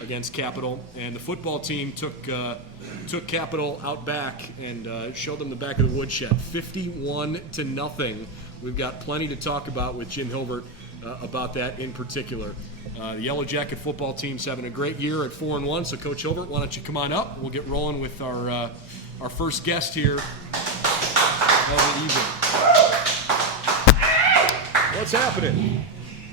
against Capital, and the football team took Capital out back and showed them the back of the woodshed, 51-0. We've got plenty to talk about with Jim Hilvert about that in particular. The Yellow Jacket football team's having a great year at 4-1. So, Coach Hilvert, why don't you come on up? We'll get rolling with our first guest here of the evening. What's happening?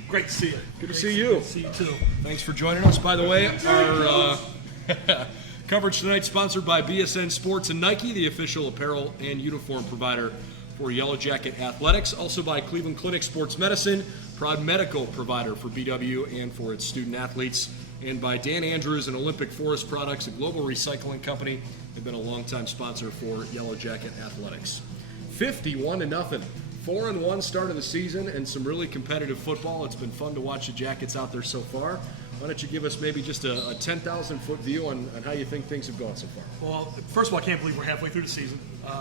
Great to see you. Good to see you. Good to see you too. Thanks for joining us. By the way, our coverage tonight sponsored by BSN Sports and Nike, the official apparel and uniform provider for Yellow Jacket Athletics. Also by Cleveland Clinic Sports Medicine, proud medical provider for BW and for its student athletes. And by Dan Andrews and Olympic Forest Products, a global recycling company. They've been a longtime sponsor for Yellow Jacket Athletics. 51-0. 4-1 start of the season and some really competitive football. It's been fun to watch the Jackets out there so far. Why don't you give us maybe just a 10,000-foot view on how you think things have gone so far? Well, first of all, I can't believe we're halfway through the season,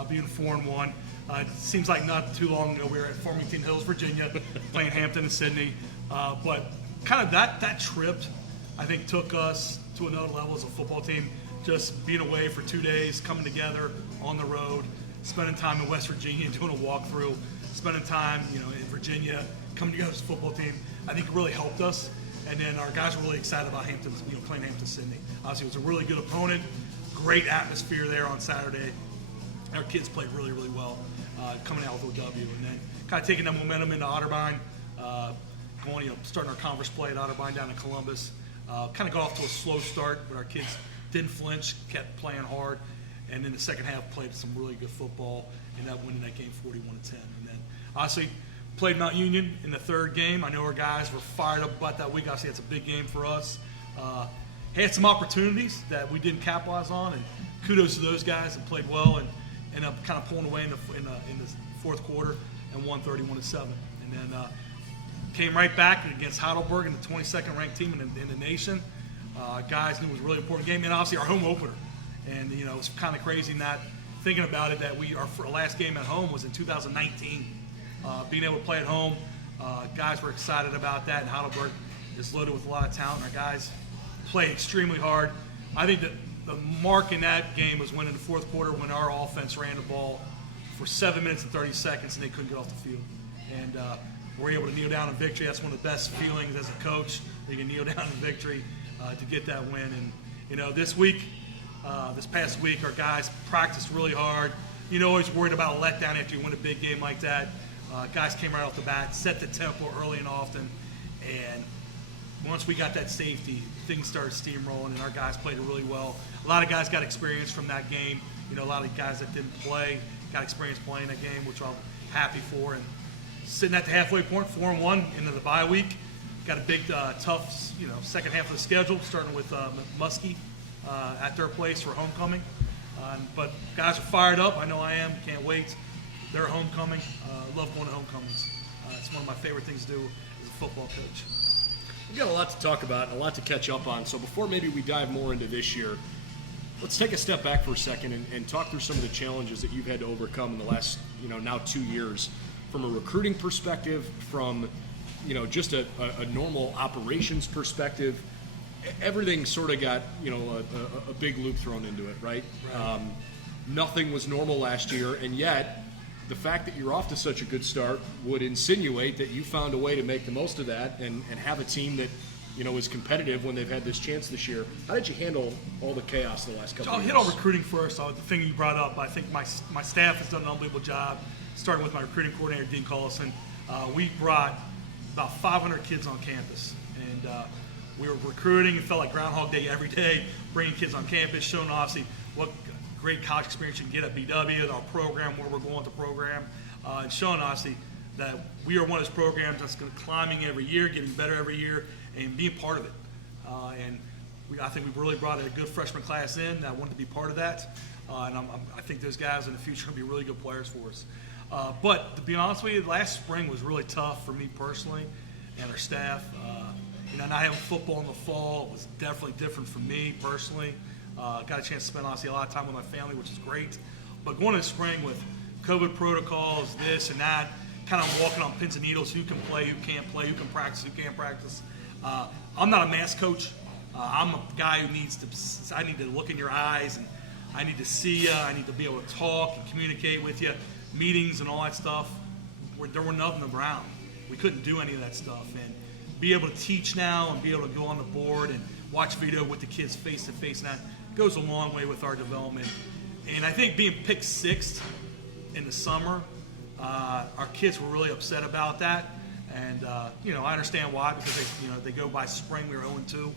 being 4-1. It seems like not too long ago we were at Farmington Hills, Virginia, playing Hampton and Sydney. But kind of that trip, I think, took us to another level as a football team. Just being away for 2 days, coming together on the road, spending time in West Virginia, doing a walkthrough, spending time, in Virginia, coming together as a football team. I think it really helped us. And then our guys were really excited about Hampton, playing Hampton Sydney. Obviously, it was a really good opponent, great atmosphere there on Saturday. Our kids played really, really well, coming out with a W, and then kind of taking that momentum into Otterbein, starting our conference play at Otterbein down in Columbus. Kind of got off to a slow start, but our kids didn't flinch, kept playing hard, and then the second half played some really good football, and that winning that game 41-10. And then obviously played Mount Union in the third game. I know our guys were fired up about that week. Obviously, it's a big game for us. Had some opportunities that we didn't capitalize on, and kudos to those guys that played well and ended up kind of pulling away in the fourth quarter and won 31-7. And then came right back against Heidelberg, and the 22nd ranked team in the nation. Guys knew it was a really important game, and obviously our home opener. And it was kind of crazy not thinking about it that our last game at home was in 2019. Being able to play at home, guys were excited about that, and Heidelberg is loaded with a lot of talent. Our guys play extremely hard. I think that the mark in that game was when in the fourth quarter when our offense ran the ball for 7 minutes and 30 seconds and they couldn't get off the field. And we're able to kneel down in victory. That's one of the best feelings as a coach. You can kneel down in victory to get that win. And this past week, our guys practiced really hard. Always worried about a letdown after you win a big game like that. Guys came right off the bat, set the tempo early and often, and once we got that safety, things started steamrolling, and our guys played it really well. A lot of guys got experience from that game. A lot of guys that didn't play got experience playing that game, which I'm happy for. And sitting at the halfway point, 4-1 into the bye week, got a big, tough, second half of the schedule, starting with Muskie at their place for homecoming. But guys are fired up. I know I am. Can't wait. They're homecoming. Love going to homecomings. It's one of my favorite things to do as a football coach. We've got a lot to talk about and a lot to catch up on. So before maybe we dive more into this year, let's take a step back for a second and talk through some of the challenges that you've had to overcome in the last, now 2 years, from a recruiting perspective, from, just a normal operations perspective. Everything sort of got, a big loop thrown into it, right? Nothing was normal last year, and yet the fact that you're off to such a good start would insinuate that you found a way to make the most of that and have a team that, is competitive when they've had this chance this year. How did you handle all the chaos the last couple of years? I'll hit on recruiting first. The thing you brought up, I think my staff has done an unbelievable job, starting with my recruiting coordinator, Dean Collison. We brought about 500 kids on campus, and we were recruiting. It felt like Groundhog Day every day, bringing kids on campus, showing obviously what great college experience you can get at BW, our program, where we're going with the program, and showing obviously that we are one of those programs that's going to climbing every year, getting better every year, and being part of it. I think we've really brought a good freshman class in that wanted to be part of that, and I think those guys in the future are going to be really good players for us. But to be honest with you, last spring was really tough for me personally and our staff. Not having football in the fall was definitely different for me personally. Got a chance to spend obviously a lot of time with my family, which is great. But going to the spring with COVID protocols, this and that, kind of walking on pins and needles, who can play, who can't play, who can practice, who can't practice. I'm not a mass coach. I'm a guy who I need to look in your eyes, and I need to see you. I need to be able to talk and communicate with you, meetings and all that stuff. There were none around. We couldn't do any of that stuff. And be able to teach now and be able to go on the board and watch video with the kids face to face, and that goes a long way with our development. And I think being picked sixth in the summer, our kids were really upset about that. And I understand why, because they go by spring. We were 0-2,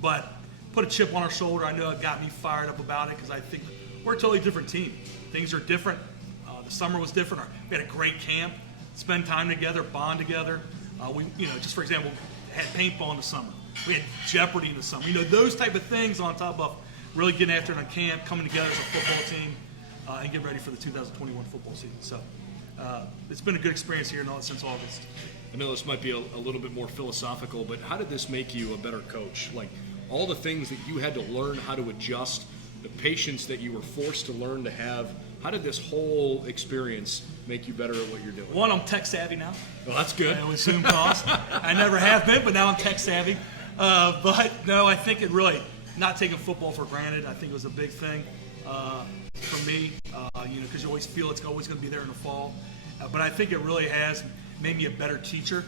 but put a chip on our shoulder. I know it got me fired up about it because I think we're a totally different team. Things are different. The summer was different. We had a great camp, spend time together, bond together. Just for example, had paintball in the summer. We had Jeopardy in the summer. Those type of things on top of really getting after it on camp, coming together as a football team, and getting ready for the 2021 football season. So it's been a good experience here since August. I know this might be a little bit more philosophical, but how did this make you a better coach? Like all the things that you had to learn how to adjust, the patience that you were forced to learn to have, how did this whole experience make you better at what you're doing? One, I'm tech savvy now. Well, that's good. With Zoom calls. I never have been, but now I'm tech savvy. But no, I think it really, not taking football for granted, I think it was a big thing for me, because you always feel it's always going to be there in the fall. But I think it really has made me a better teacher,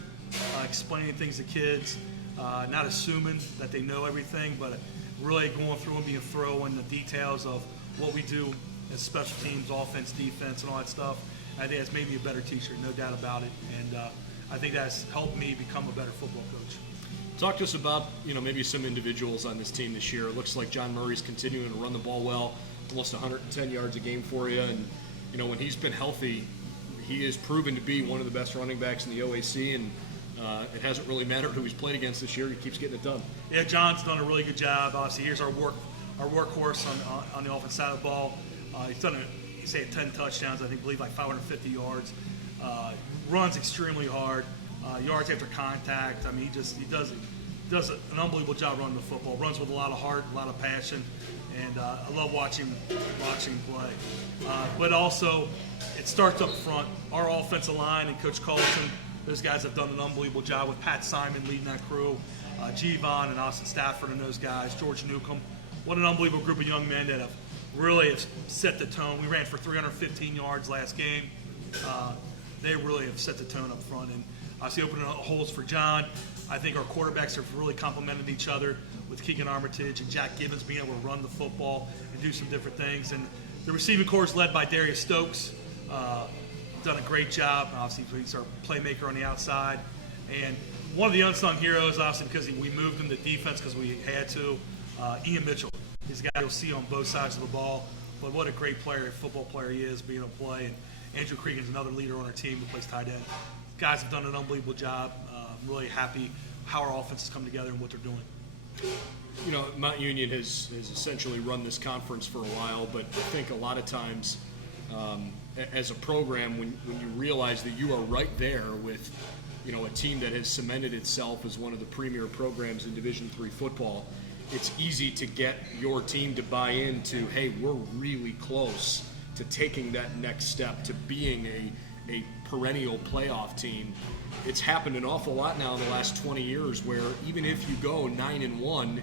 explaining things to kids, not assuming that they know everything, but really going through and being thorough in the details of what we do as special teams, offense, defense, and all that stuff. I think that's made me a better teacher, no doubt about it. And I think that's helped me become a better football coach. Talk to us about, maybe some individuals on this team this year. It looks like John Murray's continuing to run the ball well, almost 110 yards a game for you. And, when he's been healthy, he has proven to be one of the best running backs in the OAC, and it hasn't really mattered who he's played against this year. He keeps getting it done. Yeah, John's done a really good job. Obviously, here's our workhorse on the offense side of the ball. He's had 10 touchdowns, I believe like 550 yards. Runs extremely hard. Yards after contact. I mean, he does an unbelievable job running the football. Runs with a lot of heart, a lot of passion, and I love watching him play. But also, it starts up front. Our offensive line and Coach Colton, those guys have done an unbelievable job with Pat Simon leading that crew, G-Von and Austin Stafford and those guys, George Newcomb. What an unbelievable group of young men that have really set the tone. We ran for 315 yards last game. They really have set the tone up front, and obviously opening holes for John. I think our quarterbacks have really complemented each other with Keegan Armitage and Jack Gibbons being able to run the football and do some different things. And the receiving corps is led by Darius Stokes. Done a great job. Obviously, he's our playmaker on the outside. And one of the unsung heroes, obviously, because we moved him to defense because we had to, Ian Mitchell. He's a guy you'll see on both sides of the ball. But what a great player, football player he is, being able to play. And Andrew Cregan's another leader on our team who plays tight end. Guys have done an unbelievable job. I'm really happy how our offense has come together and what they're doing. Mount Union has essentially run this conference for a while, but I think a lot of times as a program, when you realize that you are right there with, a team that has cemented itself as one of the premier programs in Division III football, it's easy to get your team to buy into, hey, we're really close to taking that next step, to being a perennial playoff team. It's happened an awful lot now in the last 20 years where even if you go 9-1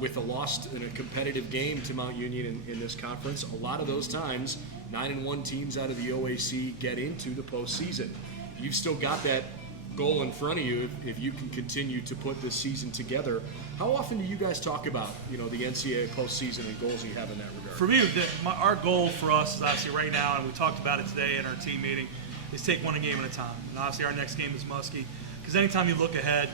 with a loss in a competitive game to Mount Union in this conference, a lot of those times 9-1 teams out of the OAC get into the postseason. You've still got that goal in front of you if you can continue to put this season together. How often do you guys talk about, the NCAA postseason and goals you have in that regard? For me, our goal for us is obviously right now, and we talked about it today in our team meeting, is take one game at a time. And obviously our next game is Muskie, because anytime you look ahead,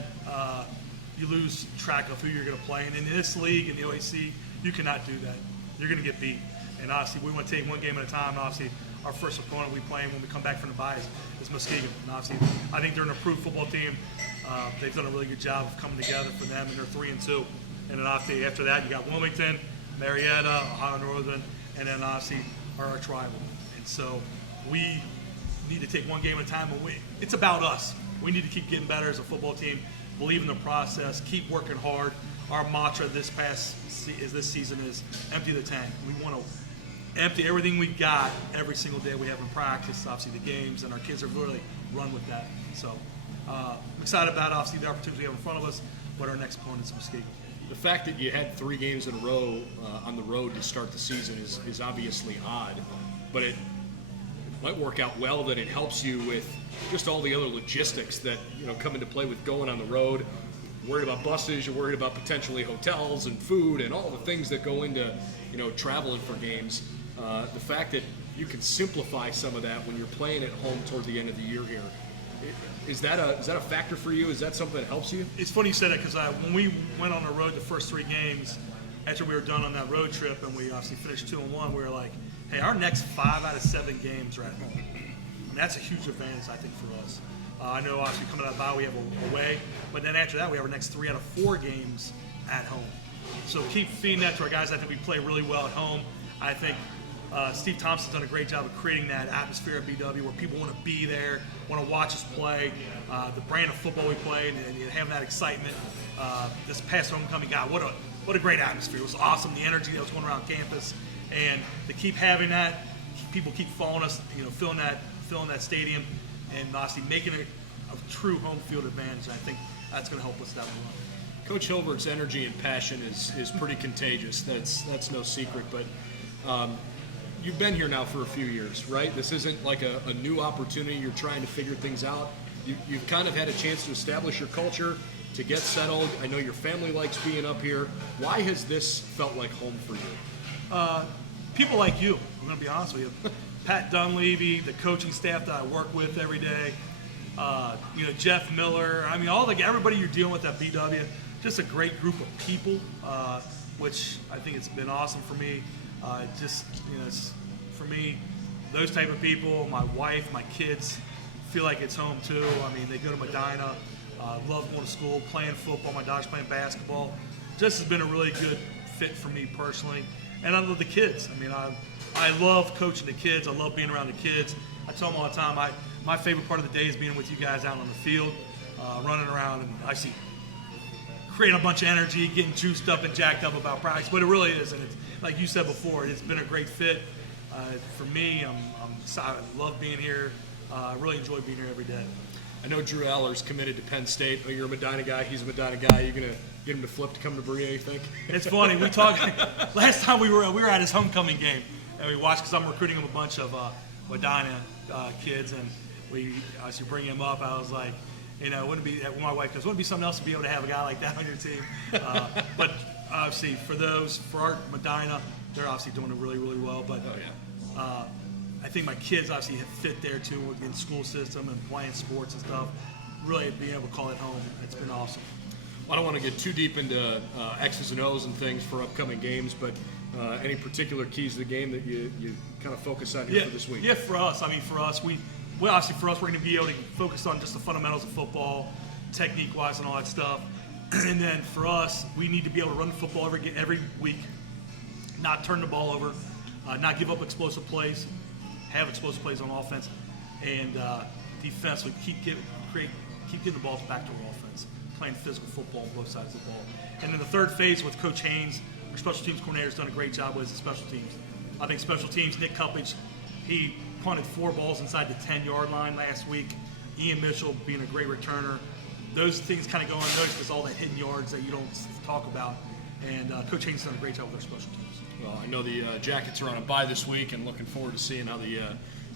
you lose track of who you're going to play. And in this league, in the OAC, you cannot do that. You're going to get beat. And obviously we want to take one game at a time. And obviously our first opponent we play when we come back from the bye is Muskegon. And obviously I think they're an improved football team. They've done a really good job of coming together for them, and they're 3-2. And then obviously after that you got Wilmington, Marietta, Ohio Northern, and then obviously our arch rival. And so we need to take one game at a time. And it's about us. We need to keep getting better as a football team, believe in the process, keep working hard. Our mantra this season is empty the tank. We want to empty everything we got every single day we have in practice, obviously the games, and our kids have really run with that. So I'm excited about obviously the opportunities we have in front of us, but our next opponent is Muskegon. the fact that you had 3 games in a row on the road to start the season is obviously odd, but it might work out well that it helps you with just all the other logistics that come into play with going on the road. You're worried about buses, you're worried about potentially hotels and food and all the things that go into traveling for games. The fact that you can simplify some of that when you're playing at home toward the end of the year here. Is that a factor for you? Is that something that helps you? It's funny you said that because when we went on the road the first 3 games, after we were done on that road trip and we obviously finished 2-1, we were like, hey, our next 5 out of 7 games are at home. And that's a huge advantage, I think, for us. I know obviously coming out of bye we have away, but then after that we have our next 3 out of 4 games at home. So keep feeding that to our guys. I think we play really well at home. I think Steve Thompson's done a great job of creating that atmosphere at BW where people want to be there, want to watch us play, the brand of football we play, and having that excitement. This past homecoming, God, what a great atmosphere. It was awesome, the energy that was going around campus, and to keep having that, people keep following us, filling that stadium, and obviously making it a true home field advantage. I think that's going to help us down the line. Coach Hilvert's energy and passion is pretty contagious. That's no secret, but you've been here now for a few years, right? This isn't like a new opportunity. You're trying to figure things out. You've kind of had a chance to establish your culture, to get settled. I know your family likes being up here. Why has this felt like home for you? People like you, I'm going to be honest with you. Pat Dunleavy, the coaching staff that I work with every day, Jeff Miller. I mean, everybody you're dealing with at BW, just a great group of people, which I think it's been awesome for me. It's, for me, those type of people, my wife, my kids, feel like it's home too. I mean, they go to Medina, love going to school, playing football. My daughter's playing basketball. Just has been a really good fit for me personally. And I love the kids. I mean, I love coaching the kids. I love being around the kids. I tell them all the time, my favorite part of the day is being with you guys out on the field, running around, and I see creating a bunch of energy, getting juiced up and jacked up about practice. But it really is, and it's like you said before, it's been a great fit for me. I love being here. I really enjoy being here every day. I know Drew Aller's committed to Penn State. Oh, you're a Medina guy. He's a Medina guy. You're gonna get him to flip to come to Berea, you think? It's funny. We talked last time we were at his homecoming game, and we watched because I'm recruiting him a bunch of Medina kids, and we obviously bring him up. I was like, wouldn't it be? My wife goes, wouldn't it be something else to be able to have a guy like that on your team? But obviously, for our Medina, they're obviously doing it really, really well. But I think my kids obviously have fit there too in the school system and playing sports and stuff. Really being able to call it home, it's been awesome. Well, I don't want to get too deep into X's and O's and things for upcoming games, but any particular keys to the game that you kind of focus on here for this week? Yeah, for us, we're going to be able to focus on just the fundamentals of football, technique-wise and all that stuff. And then for us, we need to be able to run the football every week, not turn the ball over, not give up explosive plays, have explosive plays on offense, and defensively keep getting the balls back to our offense, playing physical football on both sides of the ball. And then the third phase with Coach Haynes, our special teams coordinator, has done a great job with the special teams. I think special teams, Nick Cuppage, he punted 4 balls inside the 10-yard line last week. Ian Mitchell being a great returner. Those things kind of go unnoticed because all that hidden yards that you don't talk about. And Coach Haynes has done a great job with our special teams. Well, I know the Jackets are on a bye this week, and looking forward to seeing how the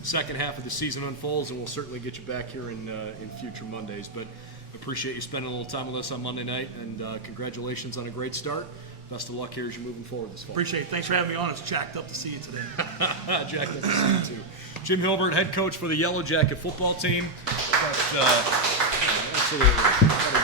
second half of the season unfolds, and we'll certainly get you back here in future Mondays. But appreciate you spending a little time with us on Monday night, and congratulations on a great start. Best of luck here as you're moving forward this fall. Appreciate it. Thanks for having me on. It's jacked up to see you today. Jacked up to see you too. Jim Hilvert, head coach for the Yellow Jacket football team. Absolutely.